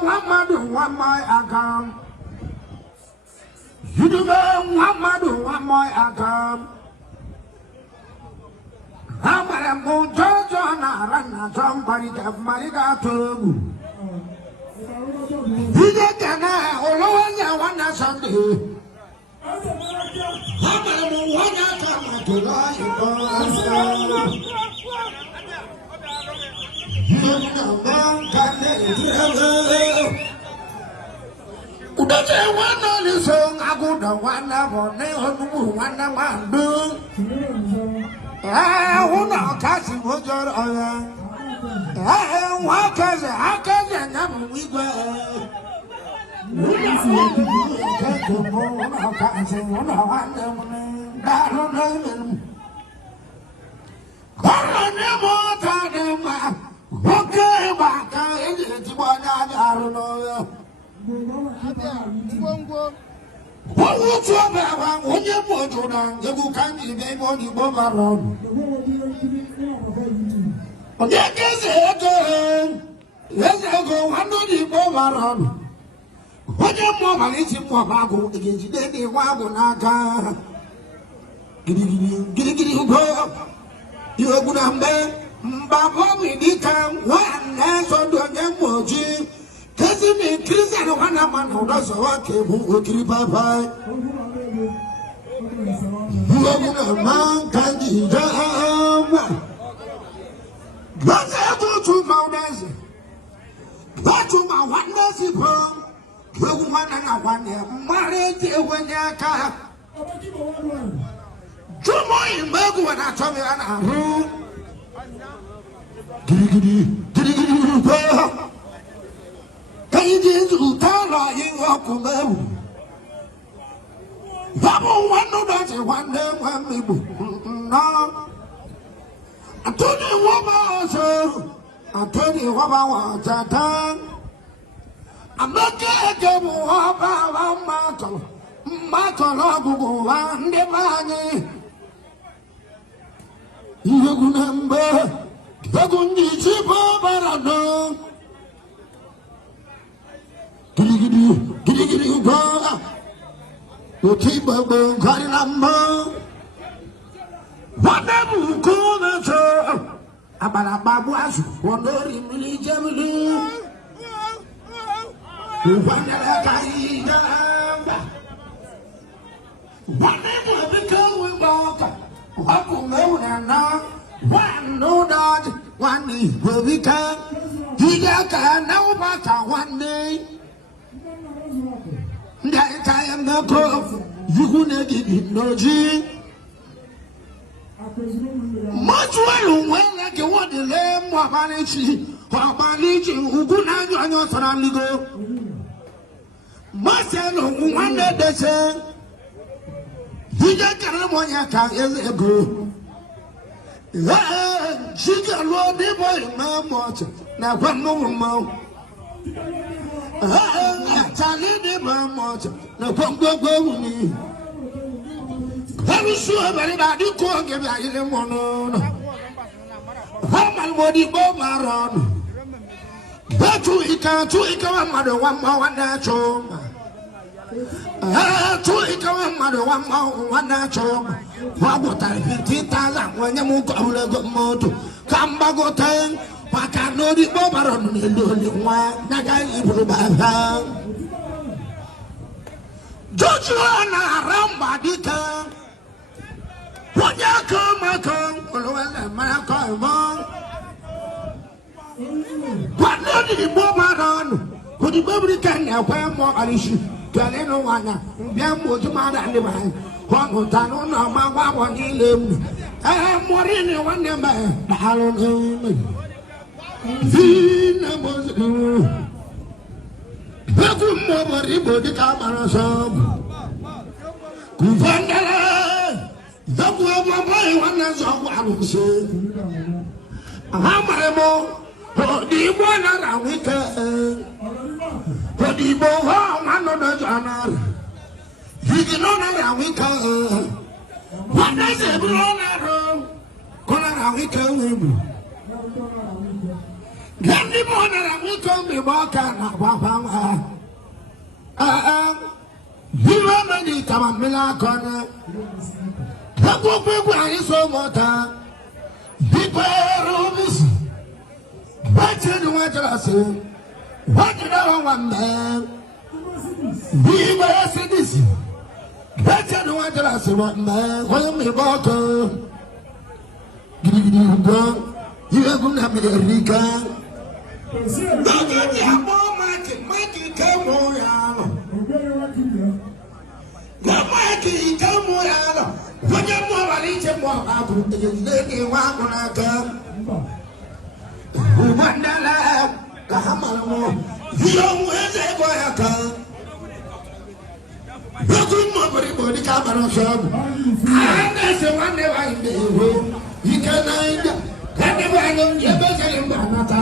Muhammadu one my account. You do Muhammadu one my account. Hamara mo jojo na rana somebody have mariga to. Dide kana olowanya wana Sunday. Hamara mo wana kama tulai ko. Udah wana ni song aku dah wana bone homu wana mandu. Una kasi mojor oya. Wa kasi akaje nyamu igwe. Una kasi mo una kasi una wana mone. Daro na men. Kono ne mo ta de ma. Oke ba ka ene ti bo nya daro no yo. Ngongwo. Wọ́n tí ó bẹ̀rẹ̀ wá wọ́n yẹ bọ̀ jọ̀dá ẹ̀bù káńtì bẹ́ẹ̀ bọ́ ní bọ́ bá lọ. Ọ̀dẹ́ kẹsẹ̀ ẹ̀kọ́ ẹ̀sẹ̀ ẹ̀kọ́ wọn ló ní bọ́ bá lọ. Wọ́n yẹ mọ́ màlẹ́ ti mọ̀ bá gùn èkejì dédé wá gùn náà ká. Gidigidi gbọ́ ìrọ̀gùn náà mbẹ́ mbàbọ̀ mi ní ká wọ́n àná sọ́dọ̀ ẹ̀ mọ̀ jí. Kasi mi Christian wana man hoda sawa ke bu okiri papa. Buagu na man kanji jama. Bate butu maudezi. Batu ma wandezi pom. Buagu wana na wane mare je wenyaka. Jumo imegu wana tomi ana ru. Gidi pa. Kaiji utala yewa kumebu. Babu wano dati wande wamibu. No. Atoni waba so. Atoni waba wajatan. Amake ekebu waba wamato. Mato logugu wande mani. Yegunembe. Yegundi chipo barado. Gidi go. You keep a bone cutting number. What the moon about a babuas, wandering religion. You wonder that I whatever become we walk. What will know now? One no dodge, one day will become. He can now matter one day. That I am the proof. You couldn't get it, no G. Much well, like you want the lamb, or Banichi, or Banichi, who could not join your family go. Marcel, who wanted the same. He got Caramonia years ago. She got Lord the boy, Mamma. Now, one more. Charlie de Mamot, no Pongo me. Very sure everybody could give a little one. Woman body bomaron. But to Ika mother one more natural. To Ika mother one more natural. What would I 15,000 when you move on the motor? Come back or 10. Paka no di bomaron ni loli wa naga ibu baba. Joshua na ramba dika. Wanya kama olwala maraka mo. Pano di bomaron. Kodi babri kan ya kwa mo alishi. Kale no wana. Bia mo juma da ni ba. Ko tanu na ma wa woni lem. Mori ni wane ba. Halo ni. Vina mozu, bagu mobari bodi kamara sab. Kuvangala, bagu ababai wana zagu aluse. Amaremo, di bona rawika, di boha mano na janar. Higino na rawika, wana zebro na ro, kona rawika wimu. Gandhi Mona, we come be walking. You remember the Tamamila corner. People are so much. People are this. What you do, what I say? What you don't want, man? We were saying this. What you do, what I say, what man? When we walk, you are going to have a Rica. Mikey, come on. Mikey, come on. When you're more, I need to walk out of the lady. Walk on a gun. Who went down the hammer? You don't wear the boy a gun. Looking over the camera shop. And that's the one that I do. You can find everyone. You're better than Banata.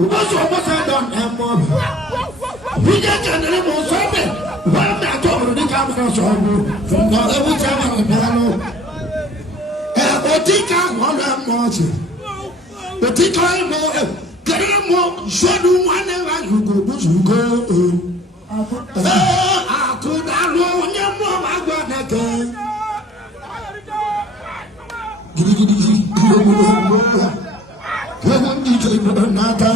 What's I done? We get a little something. One that told the camera shop. Not every time on the piano. And Tika won't watch it. The Tika more. Get him more. Show you whenever you go. You go. I could not know your mom. I got that girl. Come DJ Nata.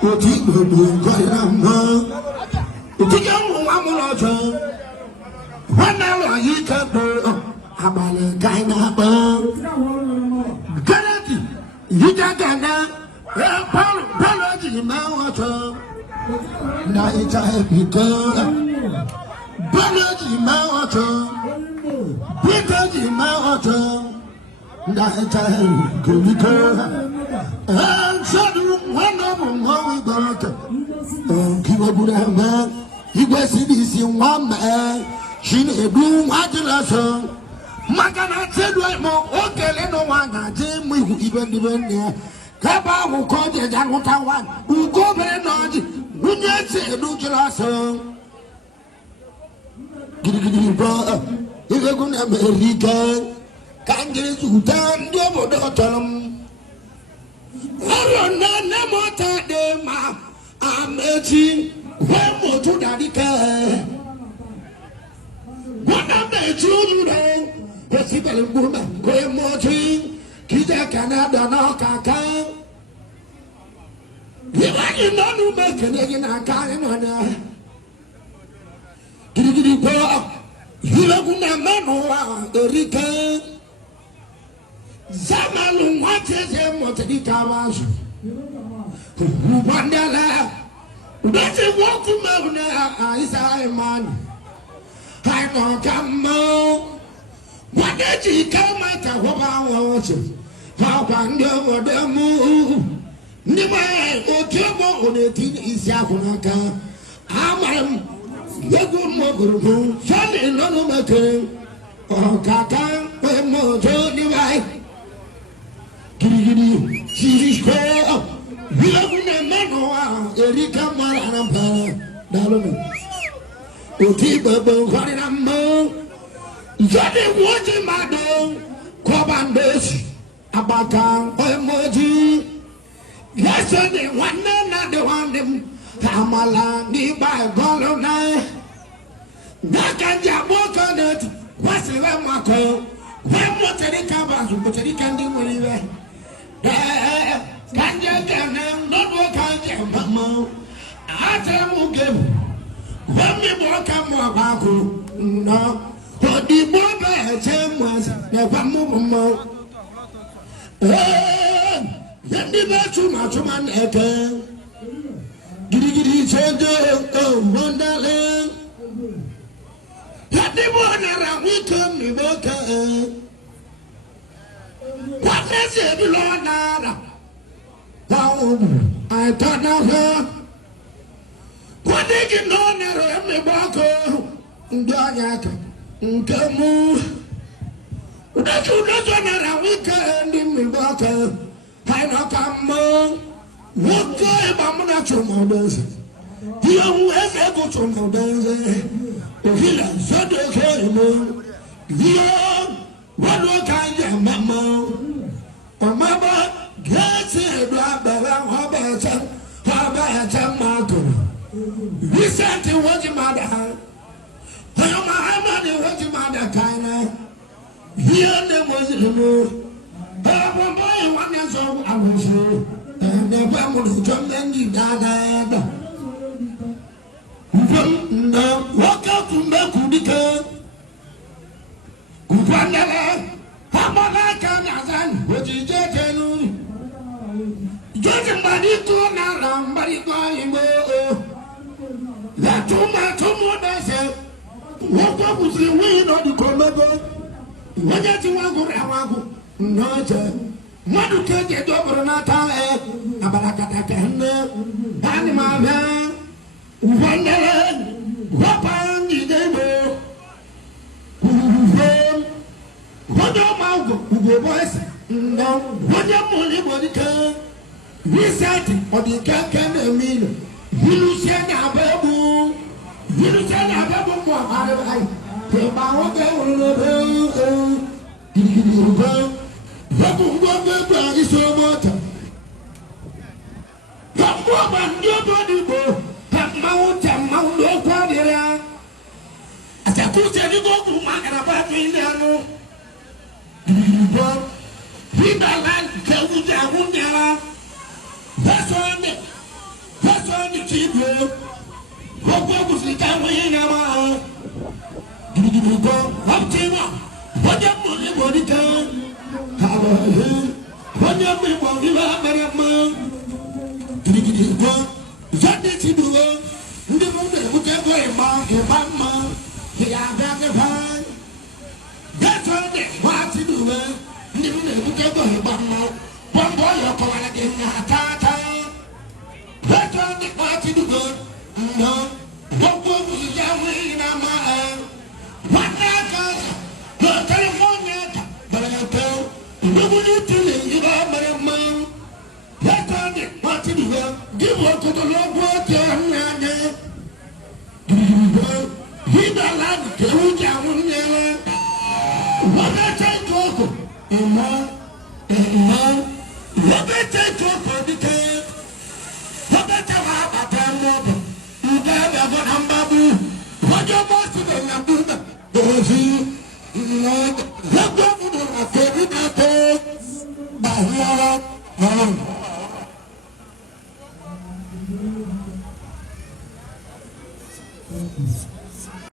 What you will do, Grandma. The young woman, one hour you can go. About a kind of Galati. You got that. Apology, my Night I become Balaji Mawata, Bitaji Mawata, Night I go and Sadhu, one of them, how we got Kiwaburama, he was in one man, she didn't do what you last. Magana said, right more, okay, no one, Jim, we even there. Kaba will call the Janota who go very large. We just say, look at us. Giddy brother, if you're going to America, can't get you down, double daughter. I don't know no more time, I'm urging one more to Daddy. What am I children today? Yes, you better woman, go more to Kita Canada, no Kaka. You know, you make an egg in a car in one. Giddy go. You look at Manoa, the return. Zaman watches him what the Kawas. Who wonder? That's a walk to Mona, I say, man. I don't come on. What did he come at a woman? How can you over the moon? Never or trouble on a teen is Yakunaka. I'm the good mother, Charlie, no matter. Oh, Kaka, when more Johnny White. Giddy, she's square. We have a man, Erika Marana, Darling. You keep a bone, what in a moon. Johnny watching my dog, Cobandes, Abaka, Emoji. Yesterday, one night, the one them, Tamala, the by Golona. Nakanja walk on it, what's the Wamako? When what any cabas, but any candy will be there. Can you get not what I can, Mamma? I tell you, give. When we walk on Mabaku, no. But the boy same was never move. Let me back to my man again. Giddy change, oh, Wonderland. Let the one around we come, we walk. What is it, Lord? Now, I thought now her. What did you know? Never me walk. Come that's another weekend in Milwaukee. I know come what go about to models. The young was able to models. The villa, so they came. The young, what kind of mamma? Or mamma, Gẹ́sì ìlú abẹ́rẹ́ wọ́n bẹ̀rẹ̀ tẹ́ máa tó. Recent wọ́n ti máa dà. Ọ̀yọ́ Mahamani wọ́n ti máa dà káyọ̀. Yíyá ní Mùsùlùmí. Ọ̀pọ̀ báyìí wọ́n ní sọ àwòṣe. Ẹ̀ẹ́dẹ̀gbẹ́ mu lè jọ mẹ́ndì dáadáa. Wọ́kẹ́ tún bẹ́ kú dìkẹ́. Kùpàndẹ́lẹ̀ Hamọ́lá kan àzán òjijì tẹnu. Jọ́sí mbàdí tó nàrà mbàdí kọ́ ìgbó. Yàtúmọ̀ tó mú dẹ́sẹ̀. Wọ́n kọ́ kùsì wíì náà di kò lógo. Wọ́n yẹ ti wọ́n kúrẹ́ àwọn àgùn. Nọ́ọ̀jẹ̀ mọ́dù kéje dọ́bùrù náà tá ẹ̀. Abalakata kẹ́hìnẹ́. Báni máa bẹ́. Wọ́ndẹ́lẹ̀ wọ́pá ndìdé bò. Wọ́dọ̀ máa gò gbogbo bọ́ẹ̀sì. Wọ́dọ̀ mọ̀lẹ́ bọ̀dí kẹ́. Rísẹ́ẹ̀tì ọ̀dì kẹ́kẹ́ náà mí lò. Yìlùsẹ́ ní abẹ́bù. Yìlùsẹ́ ní abẹ́bù mọ̀ àbárẹ̀ báyìí. Tẹ̀gbà wọ́n kẹ́ wọ́lọ́ bẹ́ẹ̀ gidigidi rúbẹ́. Wọ́pọ̀ gbọ́gbẹ́ gbà iṣẹ́ mọ́tà. Yọ̀pọ̀ ọ̀gbà ní ọdún ìdìbò. Tẹ̀máwó ló kọ́ adìrẹ́. Àtẹ̀kùsẹ̀ ní gbogbo máa kàrà bá fi ilé ẹnu. Gidigidi Bíbá láti kẹ́wù jẹ́ àwọn ìyára. Fẹ́sọ̀ọ́nì tí ì bò. Gbogbo kùsì káwọn yìí ní ẹ̀ma. Gidigidi gbọ́. Wọ́n ti wọ̀. Wọ́n jẹ́ mọ̀ ní bòdì kan. Kàwé yìí. Wọ́n jẹ́ mọ̀ ìbọn ìbá abẹ́rẹ́ mọ́. Gidigidi gbọ́. Zọ́dí ti dùn. Ndé mo bẹ̀rẹ̀ mo jẹ́ bọ́ ìmọ̀ ìbá mọ́. Ìyá àgbẹ̀ bá. Fẹ́sọ̀ọ́nì wọ́n á ti dùn. Ndé mo bẹ̀rẹ̀ mo jẹ́ bọ́ ìbá mọ́. Wọ́n bọ́ yọ kọ́ wàlẹ̀ dé ní àtàtà. Fẹ́sọ̀ọ́nì wọ́n á ti dùn. Gbogbo òṣìṣẹ́ àwọn èèyàn náà máa ẹ̀. Wọ́n náà kọ́ lọ tẹlifóònù ẹ̀ka bẹ̀rẹ̀ tẹ́. Gbogbo ní tìlẹ̀ ìbá bẹ̀rẹ̀ mọ́. Fẹ́sọ̀ọ́nì wọ́n á ti dùn. Gíwọ́ kòtò lọ́gbọ́ tẹ̀ ẹ̀ ń yàn jẹ́. Bíbá láti kẹ́wù jẹ́ àwọn ènìyàn. Wọ́n bẹ tẹ́ ìjókòó. Wọ́n bẹ tẹ́ ìjókòó ní kẹ́. Wọ́n bẹ tẹ́ wàá bàtà lọ́bọ̀. Ìgbà ẹ̀bẹ̀ fún àmbábú. Wọ́n jọ bọ́ọ̀sì bẹ̀rẹ̀ nàbúrò. Òfin lọ́gbọ́.